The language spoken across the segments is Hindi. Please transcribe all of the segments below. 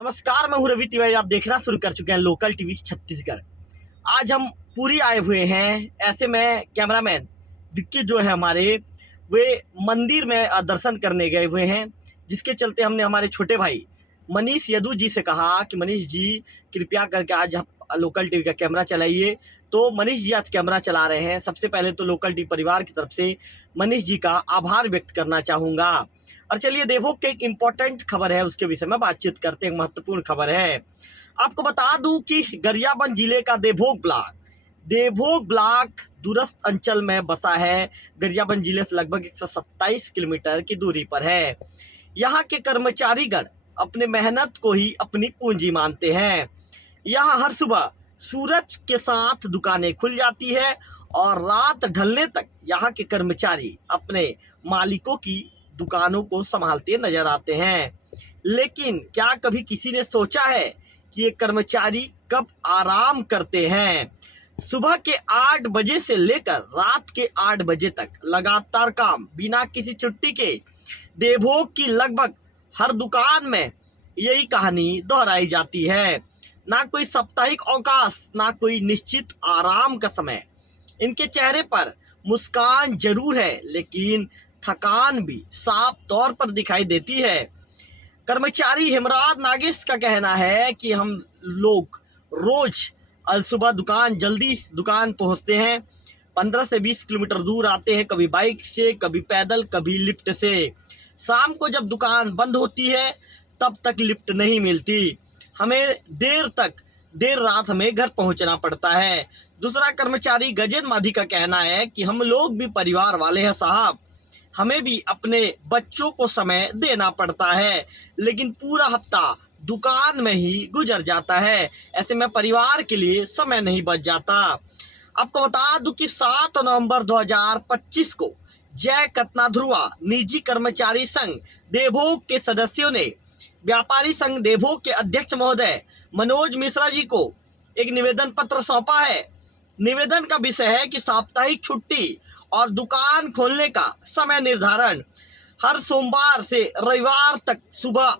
नमस्कार, मैं हूं रवि तिवारी। आप देखना शुरू कर चुके हैं लोकल टीवी छत्तीसगढ़। आज हम पूरी आए हुए हैं। ऐसे में कैमरामैन विक्की जो है हमारे, वे मंदिर में दर्शन करने गए हुए हैं, जिसके चलते हमने हमारे छोटे भाई मनीष यदू जी से कहा कि मनीष जी कृपया करके आज लोकल टीवी का कैमरा चलाइए। तो मनीष जी आज कैमरा चला रहे हैं। सबसे पहले तो लोकल टीवी परिवार की तरफ से मनीष जी का आभार व्यक्त करना चाहूँगा। और चलिए, देवभोग की एक इम्पोर्टेंट खबर है, उसके विषय में बातचीत करते हैं। महत्वपूर्ण खबर है। आपको बता दूं कि गरियाबंद जिले का देवभोग ब्लॉक दूरस्थ अंचल में बसा है। गरियाबंद जिले से लगभग 127 किलोमीटर की दूरी पर है। यहाँ के कर्मचारीगण अपने मेहनत को ही अपनी पूंजी मानते हैं। यहाँ हर सुबह सूरज के साथ दुकानें खुल जाती है और रात ढलने तक यहाँ के कर्मचारी अपने मालिकों की दुकानों को संभालते नजर आते हैं। लेकिन क्या कभी किसी ने सोचा है कि ये कर्मचारी कब आराम करते हैं? सुबह के 8 बजे से लेकर रात के 8 बजे तक लगातार काम बिना किसी छुट्टी के। देवभोग की लगभग हर दुकान में यही कहानी दोहराई जाती है। ना कोई साप्ताहिक अवकाश, ना कोई निश्चित आराम का समय। इनके चेहरे पर मुस्कान जरूर है, लेकिन थकान भी साफ तौर पर दिखाई देती है। कर्मचारी हेमराज नागेश का कहना है कि हम लोग रोज सुबह जल्दी दुकान पहुंचते हैं। 15 से 20 किलोमीटर दूर आते हैं, कभी बाइक से, कभी पैदल, कभी लिफ्ट से। शाम को जब दुकान बंद होती है तब तक लिफ्ट नहीं मिलती। हमें देर रात हमें घर पहुंचना पड़ता है। दूसरा कर्मचारी गजेंद्र माधी का कहना है कि हम लोग भी परिवार वाले हैं साहब, हमें भी अपने बच्चों को समय देना पड़ता है, लेकिन पूरा हफ्ता दुकान में ही गुजर जाता है। ऐसे में परिवार के लिए समय नहीं बच जाता। आपको बता दूं कि 7 नवंबर 2025 को जय कतना ध्रुवा निजी कर्मचारी संघ देवभोग के सदस्यों ने व्यापारी संघ देवभोग के अध्यक्ष महोदय मनोज मिश्रा जी को एक निवेदन पत्र सौंपा है। निवेदन का विषय है कि साप्ताहिक छुट्टी और दुकान खोलने का समय निर्धारण हर सोमवार से रविवार तक सुबह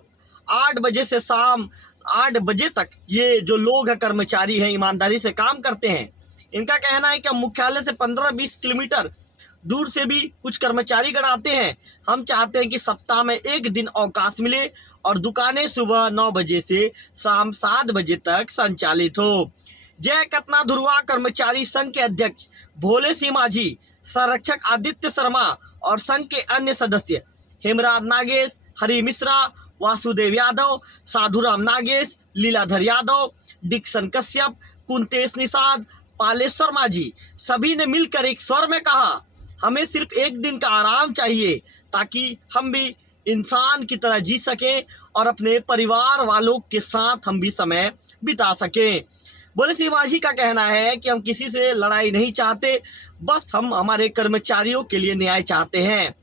8 बजे से शाम 8 बजे तक ये जो लोग हैं, कर्मचारी हैं, ईमानदारी से काम करते हैं। इनका कहना है कि मुख्यालय से 15-20 किलोमीटर दूर से भी कुछ कर्मचारी गण आते हैं। हम चाहते हैं कि सप्ताह में एक दिन अवकाश मिले और दुकानें सुबह 9 बजे से शाम 7 बजे तक संचालित हो। जय कतना ध्रुवा कर्मचारी संघ के अध्यक्ष भोले सिंह माझी, संरक्षक आदित्य शर्मा और संघ के अन्य सदस्य हेमराज नागेश, हरि मिश्रा, वासुदेव यादव, साधुराम नागेश, लीलाधर यादव, डिक्सन कश्यप, कुंतेश निषाद, पालेश्वर माझी सभी ने मिलकर एक स्वर में कहा, हमें सिर्फ एक दिन का आराम चाहिए ताकि हम भी इंसान की तरह जी सकें और अपने परिवार वालों के साथ हम भी समय बिता सकें। बोले सिंह माझी का कहना है कि हम किसी से लड़ाई नहीं चाहते, बस हम हमारे कर्मचारियों के लिए न्याय चाहते हैं।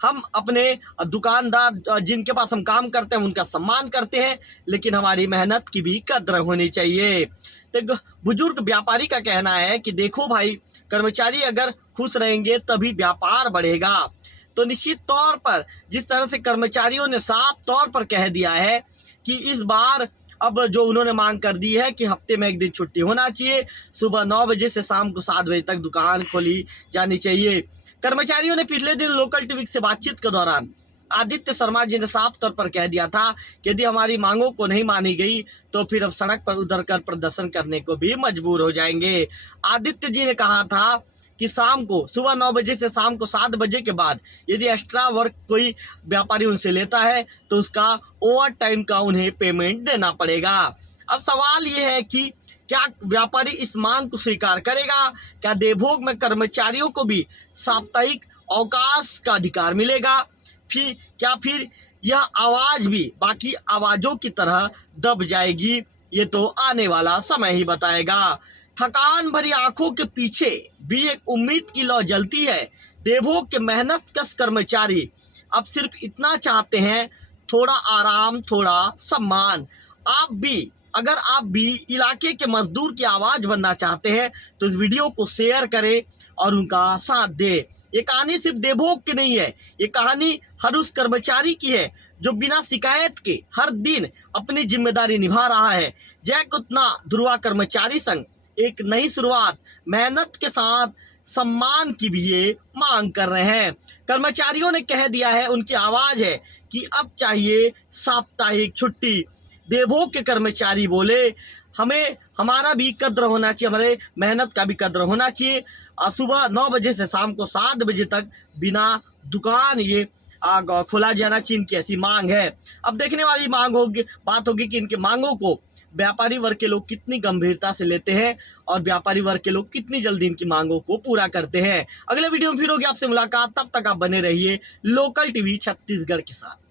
हम अपने दुकानदार जिनके पास हम काम करते हैं उनका सम्मान करते हैं, लेकिन हमारी मेहनत की भी कद्र होनी चाहिए। तो बुजुर्ग व्यापारी का कहना है कि देखो भाई, कर्मचारी अगर खुश रहेंगे तभी व्यापार बढ़ेगा। तो निश्चित तौर पर जिस तरह से कर्मचारियों ने साफ तौर पर कह दिया है कि इस बार अब जो उन्होंने मांग कर दी है कि हफ्ते में एक दिन छुट्टी होना चाहिए, सुबह 9 बजे से शाम को 7 बजे तक दुकान खोली जानी चाहिए। कर्मचारियों ने पिछले दिन लोकल टीवी से बातचीत के दौरान आदित्य शर्मा जी ने साफ तौर पर कह दिया था कि यदि हमारी मांगों को नहीं मानी गई तो फिर हम सड़क पर उतर कर प्रदर्शन करने को भी मजबूर हो जाएंगे। आदित्य जी ने कहा था कि शाम को सुबह 9 बजे से शाम को 7 बजे के बाद यदि एक्स्ट्रा वर्क कोई व्यापारी उनसे लेता है तो उसका ओवर टाइम का उन्हें पेमेंट देना पड़ेगा। अब सवाल ये है कि क्या व्यापारी इस मांग को स्वीकार करेगा? क्या देवभोग में कर्मचारियों को भी साप्ताहिक अवकाश का अधिकार मिलेगा? फिर यह आवाज भी बाकी आवाजों की तरह दब जाएगी? ये तो आने वाला समय ही बताएगा। थकान भरी आंखों के पीछे भी एक उम्मीद की लौ जलती है। देवभोग के मेहनतकश कर्मचारी अब सिर्फ इतना चाहते हैं, थोड़ा आराम, थोड़ा सम्मान। आप भी अगर आप भी इलाके के मजदूर की आवाज बनना चाहते हैं तो इस वीडियो को शेयर करें और उनका साथ दें। ये कहानी सिर्फ देवभोग की नहीं है, ये कहानी हर उस कर्मचारी की है जो बिना शिकायत के हर दिन अपनी जिम्मेदारी निभा रहा है। जय कुतना ध्रुवा कर्मचारी संघ एक नई शुरुआत, मेहनत के साथ सम्मान की भी ये मांग कर रहे हैं। कर्मचारियों ने कह दिया है, उनकी आवाज है कि अब चाहिए साप्ताहिक छुट्टी। देवभोग के कर्मचारी बोले, हमें हमारा भी कद्र होना चाहिए, हमारे मेहनत का भी कद्र होना चाहिए। सुबह 9 बजे से शाम को 7 बजे तक बिना दुकान ये खोला जाना चाहिए, इनकी ऐसी मांग है। अब देखने वाली बात होगी कि इनके मांगों को व्यापारी वर्ग के लोग कितनी गंभीरता से लेते हैं और व्यापारी वर्ग के लोग कितनी जल्दी इनकी मांगों को पूरा करते हैं। अगले वीडियो में फिर होगी आपसे मुलाकात, तब तक आप बने रहिए लोकल टीवी छत्तीसगढ़ के साथ।